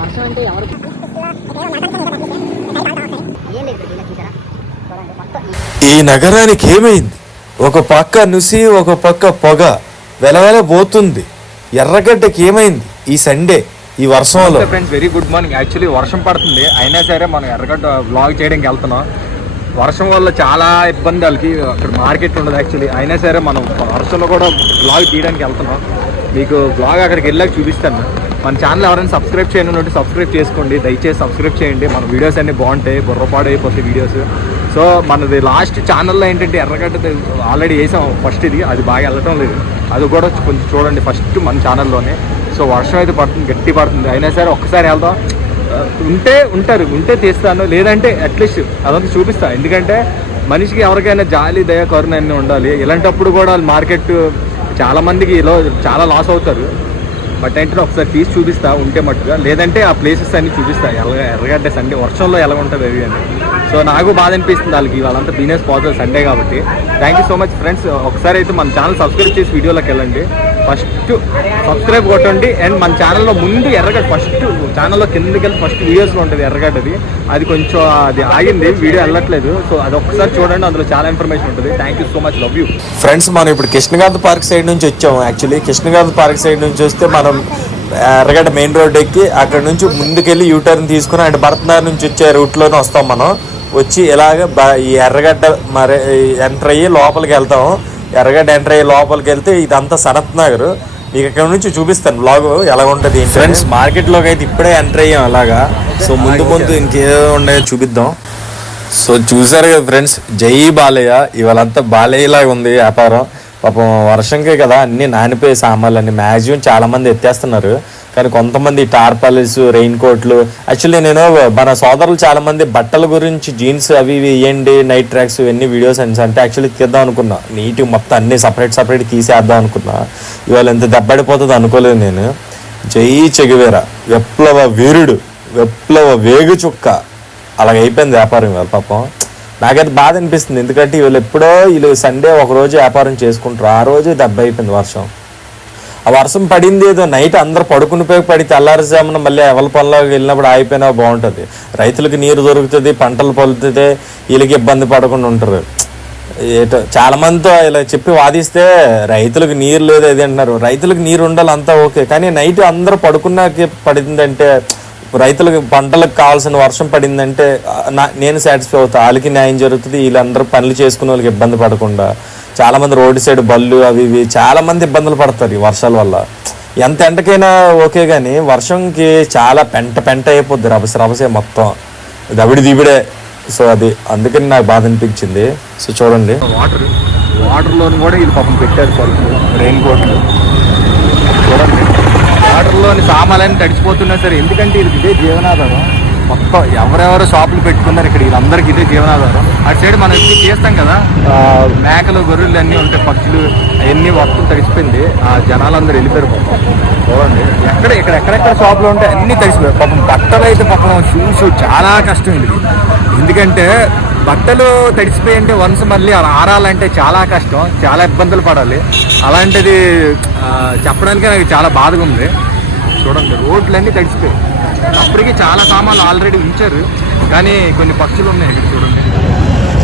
వర్షం అంటే ఎవరు ఈ నగరానికి ఏమైంది? ఒక పక్క నుసి ఒక పక్క పొగ వెలవెలబోతుంది ఎర్రగడ్డకి ఏమైంది? ఈ సండే ఈ వర్షంలో. Friends very good morning actually వర్షం పడుతుంది. అయినా సరే మనం ఎర్రగడ్డ బ్లాగ్ చేయడానికి వెళ్తున్నాం. వర్షం వల్ల చాలా ఇబ్బంది వాళ్ళకి. అక్కడ మార్కెట్ ఉండదు యాక్చువల్లీ అయినా సరే మనం వర్షంలో కూడా బ్లాగ్ తీయడానికి వెళ్తున్నాం. మీకు బ్లాగ్ అక్కడికి వెళ్ళాక చూపిస్తాను. మన ఛానల్ ఎవరైనా సబ్స్క్రైబ్ చేయను ఉంటే సబ్స్క్రైబ్ చేసుకోండి. దయచేసి సబ్స్క్రైబ్ చేయండి. మన వీడియోస్ అన్ని బాగుంటాయి. బుర్రపాడు అయిపోతాయి వీడియోస్ సో మనది లాస్ట్ ఛానల్లో ఏంటంటే ఎర్రగడ్డ ఆల్రెడీ వేసాం. ఫస్ట్ ఇది. అది బాగా వెళ్ళటం లేదు. అది కూడా కొంచెం చూడండి ఫస్ట్ మన ఛానల్లోనే సో వర్షం అయితే పడుతుంది. గట్టి పడుతుంది. అయినా సరే ఒక్కసారి వెళ్దాం. ఉంటే ఉంటారు ఉంటే తీస్తాను లేదంటే అట్లీస్ట్ అదొక చూపిస్తా. ఎందుకంటే మనిషికి ఎవరికైనా జాలి దయ కరుణ అన్నీ ఉండాలి. ఇలాంటప్పుడు కూడా మార్కెట్ చాలా మందికి ఇలా చాలా లాస్ అవుతారు. బట్ ఏంటంటే ఒకసారి తీసి చూపిస్తా ఉంటే మట్టుగా. లేదంటే ఆ ప్లేసెస్ అన్ని చూపిస్తా. ఎర్ర ఎర్రగడ్డ సండే వర్షంలో ఎలా ఉంటుంది అది అని. సో నాకు బాధ అనిపిస్తుంది వాళ్ళకి. వాళ్ళంతా బిజినెస్ పోతుంది సండే కాబట్టి. Thank you so much friends ఒకసారి అయితే మన ఛానల్ సబ్స్క్రైబ్ చేసి వీడియోలోకి వెళ్ళండి. ఫస్ట్ సబ్స్క్రైబ్ కొట్టండి. అండ్ మన ఛానల్లో ముందు ఎర్రగడ్డ ఫస్ట్ ఛానల్లో కిందకి వెళ్ళి ఫస్ట్ వీడియోస్లో ఉంటుంది ఎర్రగడ్డది అది. కొంచెం అది ఆగింది. వీడియో వెళ్ళట్లేదు. సో అది ఒకసారి చూడండి. అందులో చాలా ఇన్ఫర్మేషన్ ఉంటుంది. Thank you so much love you friends మనం ఇప్పుడు కృష్ణగాంధ్ పార్క్ సైడ్ నుంచి వచ్చాము. యాక్చువల్లీ కృష్ణకాంత్ పార్క్ సైడ్ నుంచి వస్తే మనం ఎర్రగడ్డ మెయిన్ రోడ్ ఎక్కి అక్కడ నుంచి ముందుకెళ్ళి యూటర్న్ తీసుకుని అండ్ భరతనగర్ నుంచి వచ్చే రూట్లోనే వస్తాం మనం. వచ్చి ఇలాగ ఈ ఎర్రగడ్డ మరి ఎంటర్ అయ్యి లోపలికి వెళ్తాం ఎర్రగడ్డ ఎంటర్ అయ్యి లోపలికి వెళ్తే ఇదంతా సనత్ నగర్. మీకు ఇక్కడ నుంచి చూపిస్తాను బ్లాగ్ ఎలా ఉంటుంది ఫ్రెండ్స్ మార్కెట్లోకి అయితే ఇప్పుడే ఎంటర్ అయ్యాం అలాగా. సో ముందు ముందు ఇంకేదో ఉన్నాయో చూపిద్దాం. సో చూసారు కదా ఫ్రెండ్స్ జై బాలయ్య. ఇవాళంతా బాలయ్యలాగా ఉంది వ్యాపారం. పాపం వర్షంకే కదా అన్ని నానిపోయే సామాన్లు అన్ని మ్యాక్సిమం చాలా మంది ఎత్తేస్తున్నారు. కానీ కొంతమంది టార్పాలిస్ రెయిన్ కోట్లు యాక్చువల్లీ నేను మన సోదరులు చాలా మంది బట్టల గురించి జీన్స్ అవి ఇవి ఇవ్వండి నైట్ ట్రాక్స్ ఇవన్నీ వీడియోస్ అని అంటే యాక్చువల్లీ తీద్దాం అనుకున్నా. నీటి మొత్తం అన్ని సపరేట్ సపరేట్ తీసేద్దాం అనుకున్నా. ఇవాళ ఎంత దెబ్బడిపోతుంది అనుకోలేదు నేను. జై చెగువేరా. విప్లవ వీరుడు విప్లవ వేగు చుక్క. అలాగైపోయింది వ్యాపారం ఇవాళ పాపం. నాకైతే బాధ అనిపిస్తుంది. ఎందుకంటే వీళ్ళు ఎప్పుడో వీళ్ళు సండే ఒక రోజు వ్యాపారం చేసుకుంటారు. ఆ రోజు దెబ్బ అయిపోయింది వర్షం. ఆ వర్షం పడింది ఏదో నైట్ అందరు పడుకుని పోయి పడి తెల్లారుజామున మళ్ళీ ఎవరి పనిలోకి వెళ్ళినప్పుడు ఆగిపోయినా బాగుంటుంది. రైతులకు నీరు దొరుకుతుంది పంటలు పొలుతుంది వీళ్ళకి ఇబ్బంది పడకుండా ఉంటారు. ఏటో చాలా మందితో ఇలా చెప్పి వాదిస్తే రైతులకు నీరు లేదు అది అంటున్నారు. రైతులకు నీరు ఉండాలి అంతా ఓకే కానీ నైట్ అందరూ పడుకున్నాక పడిందంటే రైతులకు పంటలకు కావాల్సిన వర్షం పడిందంటే నా నేను సాటిస్ఫై అవుతా వాళ్ళకి న్యాయం జరుగుతుంది వీళ్ళందరూ పనులు చేసుకునే వాళ్ళకి ఇబ్బంది పడకుండా. చాలా మంది రోడ్డు సైడ్ బళ్ళు అవి ఇవి చాలా మంది ఇబ్బందులు పడతారు ఈ వర్షాల వల్ల. ఎంత ఎండకైనా ఓకే కానీ వర్షంకి చాలా పెంట పెంట అయిపోద్ది రభస రభసే మొత్తం. దవిడి దివిడే. సో అది అందుకని నాకు బాధ అనిపించింది. సో చూడండి. వాటర్ వాటర్లోని కూడా ఇది పాపం పెట్టారు రెయిన్ కోట్లు చూడండి. వాటర్లోని సామాన్లన్నీ తడిచిపోతున్నా సరే ఎందుకంటే ఇది ఇదే జీవనాధారం. మొత్తం ఎవరెవరు షాపులు పెట్టుకున్నారు ఇక్కడ వీళ్ళందరికీ ఇదే జీవనాధారం. అటు సైడ్ మనం ఎప్పుడు చేస్తాం కదా మేకలు గొర్రెలు అన్నీ ఉంటాయి పక్షులు అవన్నీ మొత్తం తడిసిపోయింది. ఆ జనాలందరూ వెళ్ళిపోయారు చూడండి ఎక్కడ ఇక్కడ ఎక్కడెక్కడ షాపులు ఉంటాయి అన్నీ తడిసిపోయాయి. పాపం బట్టలు అయితే పాపం షూస్ చాలా కష్టం ఇది. ఎందుకంటే బట్టలు తడిసిపోయింటే వన్స్ మళ్ళీ అలా ఆరాలంటే చాలా కష్టం చాలా ఇబ్బందులు పడాలి. అలాంటిది చెప్పడానికే నాకు చాలా బాధగా ఉంది. చూడండి రోడ్లన్నీ తడిసిపోయాయి. అప్పటికి చాలా సామాన్లు ఆల్రెడీ ఉంచారు కానీ కొన్ని పక్షులు ఉన్నాయి ఇక్కడ చూడండి.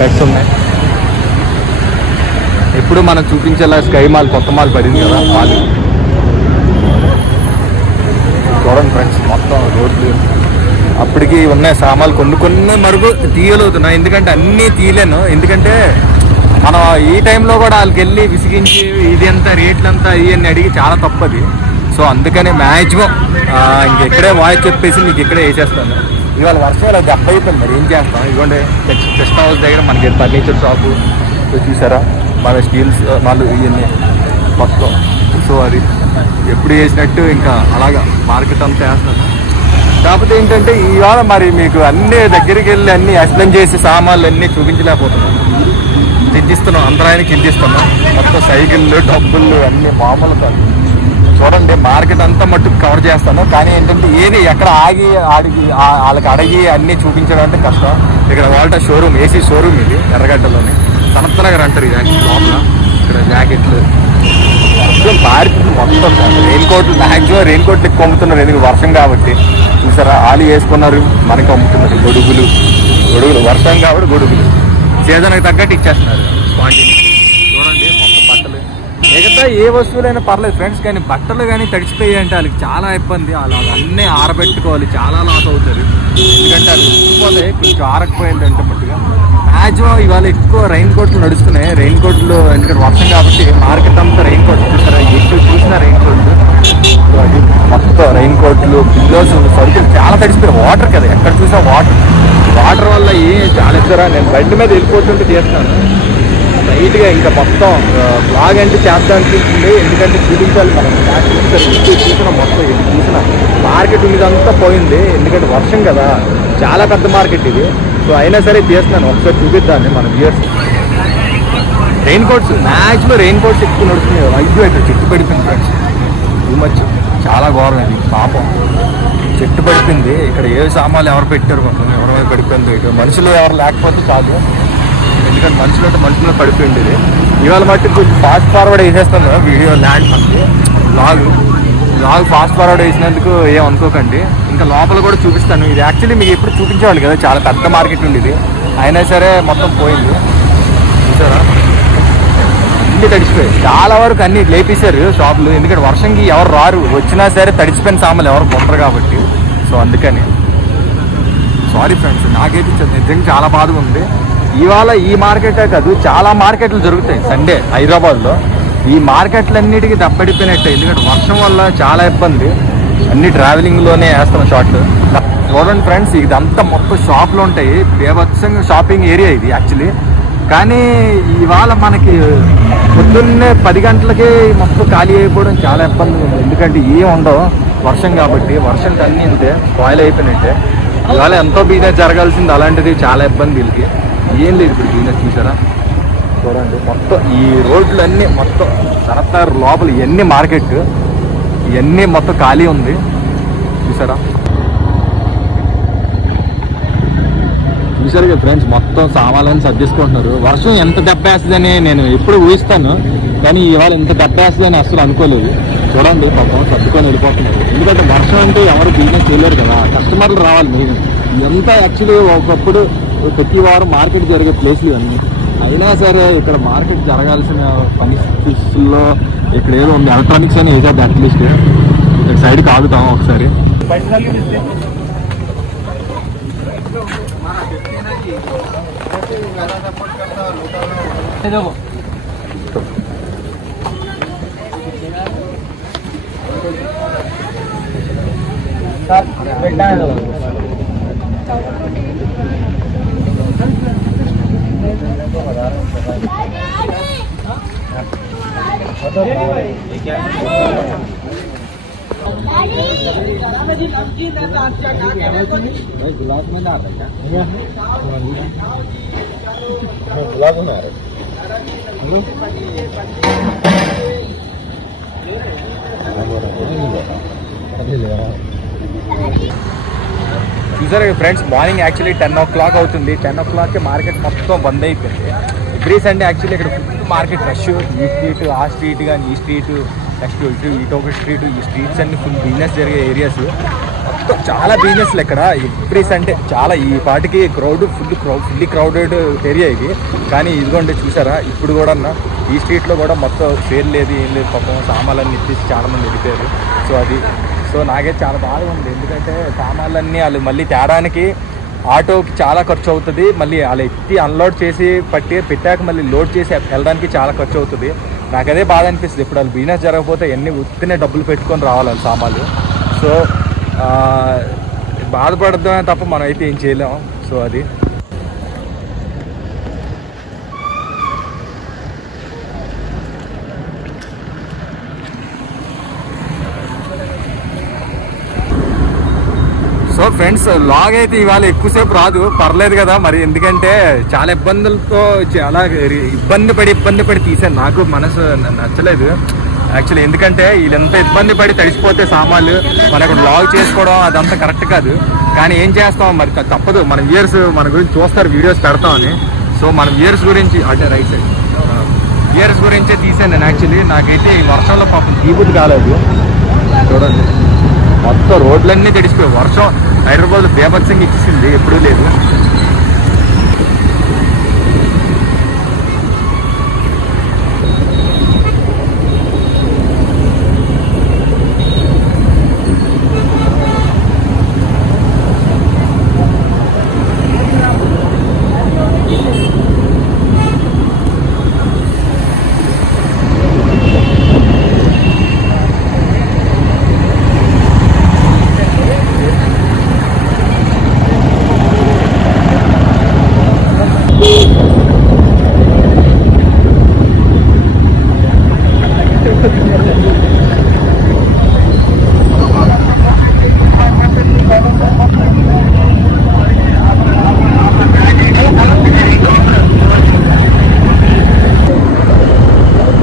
పెట్స్ ఉన్నాయి. ఎప్పుడు మనం చూపించేలా స్కై మాల్ కొత్త మాల్ పడింది కదా వాళ్ళు చూడండి ఫ్రెండ్స్ మొత్తం రోడ్లు. అప్పటికి ఉన్నాయి సామాన్లు కొన్ని కొన్ని మరుగు తీయలేవుతున్నాయి. ఎందుకంటే అన్నీ తీయలేను. ఎందుకంటే మనం ఈ టైంలో కూడా వాళ్ళకి వెళ్ళి విసిగించి ఇది ఎంత రేట్లు అంతా ఇవన్నీ అడిగి చాలా తప్పది. సో అందుకని మ్యాక్సిమం ఇంకెక్కడే వాయిస్ చెప్పేసి మీకు ఇక్కడే వేసేస్తాను. ఇవాళ వర్షం ఇలా దెబ్బ అయిపోయింది మరి ఏం చేస్తాం? ఇదిగోండి కృష్ణ- కృష్ణ హౌస్ దగ్గర మనకి ఫర్నిచర్ షాపు చూసారా? మన స్టీల్స్ వాళ్ళు ఇవన్నీ మొత్తం. సో అది ఎప్పుడు చేసినట్టు ఇంకా అలాగా మార్కెట్ అంతా వేస్తాను. కాకపోతే ఏంటంటే ఇవాళ మరి మీకు అన్ని దగ్గరికి వెళ్ళి అన్ని ఎక్స్ప్లెయిన్ చేసి సామాన్లు అన్నీ చూపించలేకపోతున్నాం. చింతిస్తున్నాం అంతరాయానికి చింతిస్తున్నాం మొత్తం సైకిళ్ళు డబ్బులు అన్ని మామూలు కాదు. చూడండి మార్కెట్ అంతా మట్టుకు కవర్ చేస్తాను. కానీ ఏంటంటే ఏది ఎక్కడ ఆగి అడిగి వాళ్ళకి అడిగి అన్ని చూపించడం అంటే కష్టం. ఇక్కడ వాల్టా షోరూమ్ ఏసీ షోరూమ్ ఇది ఎర్రగడ్డలోని. సనత్ అంటారు ఇది లోపల. ఇక్కడ జాకెట్లు మొత్తం పారిపోతుంది మొత్తం. రెయిన్ కోట్లు మ్యాక్సిమం రెయిన్ కోట్లు ఎక్కువ అమ్ముతున్నారు. ఎందుకు? వర్షం కాబట్టి. చూసారా? ఆలు వేసుకున్నారు. మనకి అమ్ముతున్నారు. గొడుగులు. గొడుగులు. వర్షం కాబట్టి గొడుగులు. సీజన్కి తగ్గట్టు ఇచ్చేస్తున్నారు. క్వాంటిటీ చూడండి మొత్తం బట్టలు మిగతా ఏ వస్తువులైనా పర్లేదు ఫ్రెండ్స్ కానీ బట్టలు కానీ తడిచిపోయాయి అంటే వాళ్ళకి చాలా ఇబ్బంది. వాళ్ళు అన్నీ ఆరబెట్టుకోవాలి చాలా లాస్ అవుతుంది. ఎందుకంటే అది ఉక్కుపోతే కొంచెం ఆరకపోయింది అంటే మట్టుగా. మ్యాక్సిమం ఇవాళ ఎక్కువ రెయిన్ కోట్లు నడుస్తున్నాయి. రెయిన్ కోట్లు ఎందుకంటే వర్షం కాబట్టి మార్కెట్ అంతా రెయిన్ కోట్ చూస్తారా? ఎక్కువ చూసిన రెయిన్ కోట్లు మొత్తం రెయిన్ కోట్లు పిల్లోస్ సరుకులు చాలా తడిసిపోయాయి వాటర్ కదా ఎక్కడ చూసినా వాటర్ వాటర్ వల్ల ఏం చాలా నేను బండి మీద వెళ్ళిపోతుంటే చేస్తాను నైట్గా ఇంకా మొత్తం బ్లాగ్ అంటే చేద్దాం అనిపిస్తుంది ఎందుకంటే చూపించాలి మనం ఎక్కువ చూసిన మొత్తం ఎటు చూసిన మార్కెట్ ఉన్నదంతా పోయింది. ఎందుకంటే వర్షం కదా. చాలా పెద్ద మార్కెట్ ఇది. సో అయినా సరే చేస్తున్నాను ఒకసారి చూపిద్దాన్ని మన viewers rain coats maximum rain coats ఎక్కువ నడుస్తున్నాయి అయ్యో అయితే చెట్టు పడిపోయింది ఫ్రెండ్స్. టూ మచ్ చాలా ఘోరం ఇది. పాపం. చెట్టు పడిపోయింది. ఇక్కడ ఏ సామాన్లు ఎవరు పెట్టారు కొంచెం ఎవరు మీద పడిపోయింది ఇటు మనుషులు ఎవరు లేకపోతే కాదు ఎందుకంటే మనుషులు అంటే మనుషులు పడిపోయింది ఇది ఇవాళ మట్టి కొంచెం ఫాస్ట్ ఫార్వర్డ్ వేసేస్తాను కదా వీడియో ల్యాండ్ మనకి లాగ్. లాగ్ ఫాస్ట్ ఫార్వర్డ్ వేసినందుకు ఏం అనుకోకండి. ఇంకా లోపల కూడా చూపిస్తాను. ఇది యాక్చువల్లీ మీకు ఎప్పుడు చూపించేవాళ్ళు కదా చాలా పెద్ద మార్కెట్ ఉంది ఇది అయినా సరే మొత్తం పోయింది. చూసారా? అన్ని తడిచిపోయాయి. చాలా వరకు అన్ని లేపేశారు షాపులు. ఎందుకంటే వర్షంకి ఎవరు రారు. వచ్చినా సరే తడిచిపోయిన సామాన్లు ఎవరు కొంటారు కాబట్టి. సో అందుకని. సారీ ఫ్రెండ్స్ నాకైతే నిజంగా చాలా బాధగా ఉంది. ఇవాళ ఈ మార్కెటే కాదు చాలా మార్కెట్లు జరుగుతాయి. సండే హైదరాబాద్లో. ఈ మార్కెట్లన్నిటికీ దప్పడిపోయినట్టే ఎందుకంటే వర్షం వల్ల చాలా ఇబ్బంది. అన్ని ట్రావెలింగ్లోనే వేస్తాం షార్ట్. చూడండి ఫ్రెండ్స్ ఇదంతా మొత్తం షాపులు ఉంటాయి. బేభత్సంగా షాపింగ్ ఏరియా ఇది యాక్చువల్లీ. కానీ ఇవాళ మనకి పొద్దున్నే పది గంటలకే మొత్తం ఖాళీ అయిపోవడం చాలా ఇబ్బంది ఉంది. ఎందుకంటే ఏం ఉండవు. వర్షం కాబట్టి వర్షం అన్నీ ఇంతే స్పాయిల్ అయిపోయినట్టే. ఇవాళ ఎంతో బిజినెస్ జరగాల్సింది అలాంటిది చాలా ఇబ్బంది వీళ్ళకి. ఏం లేదు ఇప్పుడు బిజినెస్ చూసారా? చూడండి మొత్తం ఈ రోడ్లు అన్నీ మొత్తం సరత్తారు లోపల ఇవన్నీ మార్కెట్ ఇవన్నీ మొత్తం ఖాళీ ఉంది. చూసారా? చూసారు కదా ఫ్రెండ్స్ మొత్తం సామాన్లను సర్దేసుకుంటున్నారు వర్షం ఎంత దెబ్బేస్తుందని నేను ఎప్పుడు ఊహిస్తాను కానీ ఇవాళ ఇంత దెబ్బేస్తుందని అసలు అనుకోలేదు. చూడండి పాపం సర్దుకొని వెళ్ళిపోతున్నారు. ఎందుకంటే వర్షం అంటే ఎవరు బిజినెస్ చేయలేరు కదా. కస్టమర్లు రావాలి మెయిన్ ఎంత యాక్చువల్లీ ఒకప్పుడు ప్రతి వారం మార్కెట్ జరిగే ప్లేస్లు ఇవన్నీ. అయినా సరే ఇక్కడ మార్కెట్ జరగాల్సిన పరిస్థితుల్లో ఇక్కడ ఏదో ఉంది. ఎలక్ట్రానిక్స్ అని వేసేది అట్లీస్ట్ ఇక్కడ సైడ్కి ఆగుతాం ఒకసారి. చూసారు friends morning actually ten o'clock అవుతుంది. టెన్ ఓ క్లాక్కి మార్కెట్ మొత్తం బంద్ అయిపోయింది. ఎవ్రీ సండే యాక్చువల్లీ ఇక్కడ ఫుల్ మార్కెట్ రష్ ఈ స్ట్రీట్ ఆ స్ట్రీట్ కానీ ఈ స్ట్రీట్ నెక్స్ట్ ఇటు ఇటు ఒక స్ట్రీట్ ఈ స్ట్రీట్స్ అన్ని ఫుల్ బిజినెస్ జరిగే ఏరియాస్ మొత్తం చాలా బిజినెస్లు ఇక్కడ. ఎవ్రీ సండే చాలా ఈ పాటికి crowd full crowd fully crowded area ఇది. కానీ ఇదిగోండి చూసారా? ఇప్పుడు కూడా ఈ స్ట్రీట్లో కూడా మొత్తం సేల్ లేదు ఏం లేదు పాపం సామాన్లన్నీ ఇచ్చేసి చాలామంది వెళ్ళిపోయారు. సో అది సో నాకే చాలా బాధ ఉంది. ఎందుకంటే సామాన్లన్నీ వాళ్ళు మళ్ళీ తేడానికి ఆటోకి చాలా ఖర్చు అవుతుంది. మళ్ళీ అలా ఎత్తి అన్లోడ్ చేసి పట్టి పెట్టాక మళ్ళీ లోడ్ చేసి వెళ్ళడానికి చాలా ఖర్చు అవుతుంది. నాకు అదే బాధ అనిపిస్తుంది. ఇప్పుడు వాళ్ళు బిజినెస్ జరగకపోతే ఎన్ని ఉత్తినే డబ్బులు పెట్టుకొని రావాలి సామాన్లు. సో ఆ, బాధపడదామే తప్ప మనం అయితే ఏం చేయలేము సో అది సో ఫ్రెండ్స్ లాగ్ అయితే ఇవాళ ఎక్కువసేపు రాదు. పర్లేదు కదా మరి. ఎందుకంటే చాలా ఇబ్బందులతో చాలా ఇబ్బంది పడి ఇబ్బంది పడి తీసాను నాకు మనసు నచ్చలేదు. యాక్చువల్లీ ఎందుకంటే వీళ్ళంతా ఇబ్బంది పడి తడిసిపోతే సామాన్లు మనకు లాగ్ చేసుకోవడం అదంతా కరెక్ట్ కాదు. కానీ ఏం చేస్తాం మరి? త- తప్పదు. మన ఇయర్స్ మన గురించి చూస్తారు. వీడియోస్ పెడతామని. సో మన ఇయర్స్ గురించి అంటే రైట్ సైడ్. ఇయర్స్ గురించే తీసాను నేను యాక్చువల్లీ. నాకైతే ఈ వర్షంలో పాపం తీబుద్ది కాలేదు. చూడండి. మొత్తం రోడ్లన్నీ తడిసిపోయాయి. వర్షం హైదరాబాద్ బేభత్సంగా ఇచ్చేసింది ఎప్పుడూ లేదు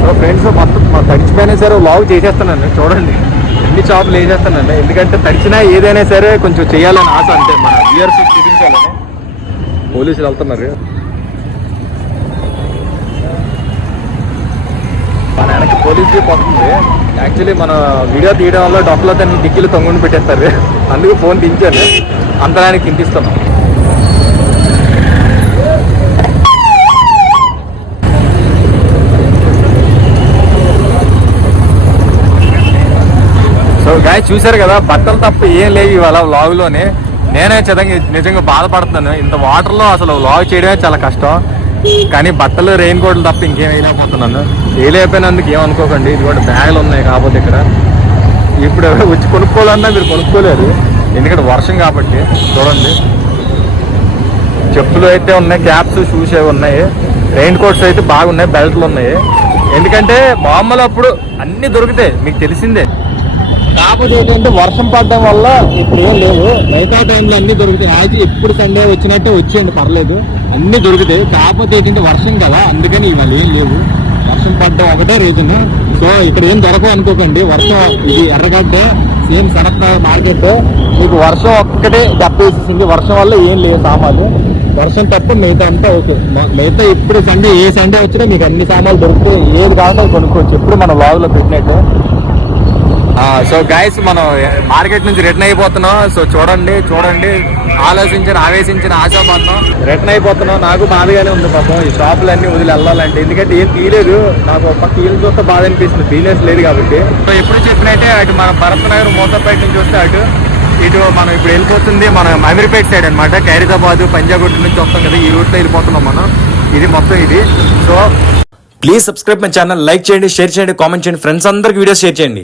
సో ఫ్రెండ్స్ మొత్తం మా తడిచిపోయినా సరే లావు చేసేస్తానండి చూడండి. ఎన్ని చేపలు వేసేస్తానండి. ఎందుకంటే తడిచినా ఏదైనా సరే కొంచెం చేయాలని ఆశ అంతే. మన ఇయర్స్ చూపించాలని పోలీసులు వెళ్తున్నారు. మన వెనక్కి పోలీస్ జీప్ వస్తుంది. యాక్చువల్లీ మన వీడియో తీయడం వల్ల డబ్బులు తన డిక్కీలు తొంగుని పెట్టేస్తారు. అందుకు ఫోన్ దించాను. అంతరానికి తినిపిస్తున్నాం సో చూశారు కదా బట్టలు తప్ప ఏం లేవు ఇవాళ వ్లాగ్లోనే నేనే నిజంగా నిజంగా బాధపడుతున్నాను. ఇంత వాటర్లో అసలు వ్లాగ్ చేయడమే చాలా కష్టం. కానీ బట్టలు రెయిన్ కోట్లు తప్ప ఇంకేం వేయలేకపోతున్నాను. వేయలేకపోయినందుకు ఏమనుకోకండి ఇది కూడా బ్యాగులు ఉన్నాయి కాకపోతే ఇక్కడ. ఇప్పుడు వచ్చి కొనుక్కోవాలన్నా మీరు కొనుక్కోలేరు. ఎందుకంటే వర్షం కాబట్టి. చూడండి. చెప్పులు అయితే ఉన్నాయి క్యాప్స్ షూస్ అవి ఉన్నాయి. రెయిన్ కోట్స్ అయితే బాగున్నాయి బెల్ట్లు ఉన్నాయి. ఎందుకంటే మామూలు అప్పుడు అన్నీ దొరుకుతాయి. మీకు తెలిసిందే. కాకపోతే ఏంటంటే వర్షం పడడం వల్ల ఇప్పుడు ఏం లేవు. మిగతా టైంలో అన్ని దొరుకుతాయి. యాజ్ ఎప్పుడు సండే వచ్చినట్టే వచ్చేయండి పర్లేదు. అన్ని దొరుకుతాయి. కాకపోతే ఏంటంటే వర్షం కదా అందుకని ఇవాళ ఏం లేవు. వర్షం పడడం ఒకటే రీజన్. సో ఇక్కడ ఏం దొరకవు అనుకోకండి. వర్షం ఇది ఎర్రగడ్డ సేమ్ సరఫ్ మార్కెట్. మీకు వర్షం ఒక్కటే దప్పేసింది వర్షం వల్ల ఏం లేదు సామాన్లు. వర్షం తప్ప మిగతా అంతా ఓకే. మిగతా ఇప్పుడు సండే ఏ సండే వచ్చినా మీకు అన్ని సామాన్లు దొరుకుతాయి. ఏది కావాలో కొనుక్కోవచ్చు. ఎప్పుడు మన లాగులో పెట్టినట్టు. సో గైస్ మనం మార్కెట్ నుంచి రిటర్న్ అయిపోతున్నాం. సో చూడండి చూడండి. ఆలోచించిన ఆవేశించిన ఆశాపడుతున్నాం రిటర్న్ అయిపోతున్నాం. నాకు బాధగానే ఉంది పాపం. ఈ షాపులు అన్ని వదిలి వెళ్ళాలంటే. ఎందుకంటే ఏం తీయలేదు. నాకు ఒక పక్క ఈలు చూస్తే బాధ అనిపిస్తుంది. బిజినెస్ లేదు కాబట్టి. సో ఎప్పుడు చెప్పినట్టే అటు మన భరత్ నగర్ మోసపేట నుంచి వస్తే అటు ఇటు మనం ఇప్పుడు వెళ్ళిపోతుంది. మన అమీర్పేట్ సైడ్ అనమాట ఖైరదాబాద్ పంజాగుట్ట నుంచి వస్తాం కదా. ఈ రూట్లో వెళ్ళిపోతున్నాం మనం. ఇది మొత్తం ఇది. So please subscribe my channel like చేయండి షేర్ చేయండి కామెంట్ చేయండి. ఫ్రెండ్స్ అందరికి వీడియోస్ షేర్ చేయండి.